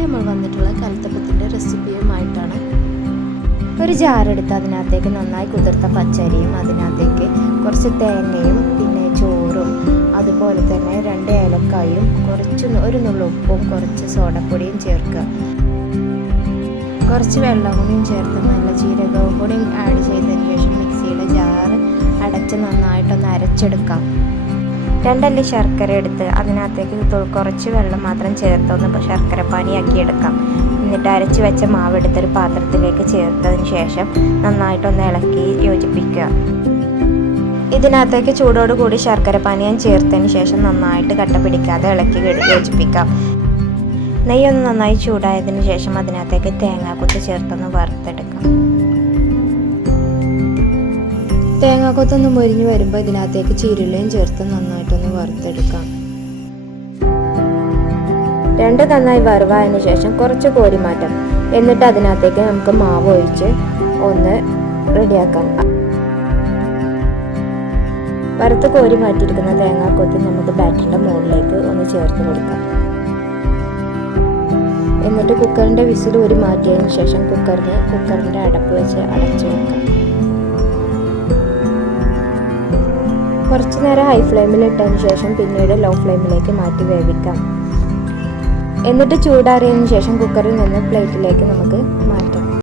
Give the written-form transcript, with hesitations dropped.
ഇന്ന് നമ്മൾ വന്നിട്ടുള്ള കലത്തപ്പത്തിൻ്റെ റെസിപ്പിയുമായിട്ടാണ്. ഒരു ജാറെടുത്ത് അതിനകത്തേക്ക് നന്നായി കുതിർത്ത പച്ചരിയും അതിനകത്തേക്ക് കുറച്ച് തേങ്ങയും പിന്നെ ചോറും അതുപോലെ തന്നെ 2 ഏലക്കായും ഒരു നുള്ളു ഉപ്പും കുറച്ച് സോഡപ്പൊടിയും ചേർക്കുക. കുറച്ച് വെള്ളം കൂടിയും ചേർത്ത് നല്ല ജീരകവും കൂടിയും ആഡ് ചെയ്തതിന് ശേഷം മിക്സിയുടെ ജാറ് അടച്ച് നന്നായിട്ടൊന്ന് അരച്ചെടുക്കാം. 2 അല്ലി ശർക്കര എടുത്ത് അതിനകത്തേക്ക് കുറച്ച് വെള്ളം മാത്രം ചേർത്തൊന്ന് ശർക്കര പാനിയാക്കി എടുക്കാം. എന്നിട്ട് അരച്ച് വെച്ച മാവ് എടുത്തൊരു പാത്രത്തിലേക്ക് ചേർത്തതിന് ശേഷം നന്നായിട്ടൊന്ന് ഇളക്കി യോജിപ്പിക്കുക. ഇതിനകത്തേക്ക് ചൂടോട് കൂടി ശർക്കര പാനിയം ചേർത്തതിന് ശേഷം നന്നായിട്ട് കട്ട പിടിക്കാതെ ഇളക്കി യോജിപ്പിക്കാം. നെയ്യൊന്ന് നന്നായി ചൂടായതിന് ശേഷം അതിനകത്തേക്ക് തേങ്ങാക്കൊത്ത് ചേർത്തൊന്ന് വറുത്തെടുക്കാം. തേങ്ങാക്കൊത്തൊന്ന് മൊരിഞ്ഞ് വരുമ്പോൾ ഇതിനകത്തേക്ക് ചീരുള്ളിയും ചേർത്ത് നന്നായിട്ടൊന്ന് വറുത്തെടുക്കാം. 2 നന്നായി വറുവായതിനു ശേഷം കുറച്ച് കോരി മാറ്റാം. എന്നിട്ട് അതിനകത്തേക്ക് നമുക്ക് മാവ് ഒഴിച്ച് ഒന്ന് റെഡിയാക്കാം. വറുത്ത് കോരി മാറ്റിയിരിക്കുന്ന തേങ്ങാക്കൊത്ത് നമുക്ക് ബാറ്ററിൻ്റെ മുകളിലേക്ക് ഒന്ന് ചേർത്ത് കൊടുക്കാം. എന്നിട്ട് കുക്കറിൻ്റെ വിസിൽ ഊരി മാറ്റിയതിന് ശേഷം കുക്കറിൻ്റെ അടപ്പ് വെച്ച് അടച്ചു വെക്കാം. കുറച്ച് നേരം ഹൈ ഫ്ലെയിമിൽ ഇട്ടതിന് ശേഷം പിന്നീട് ലോ ഫ്ലെയിമിലേക്ക് മാറ്റി വേവിക്കാം. എന്നിട്ട് ചൂടാറിയതിന് ശേഷം കുക്കറിൽ നിന്ന് പ്ലേറ്റിലേക്ക് നമുക്ക് മാറ്റാം.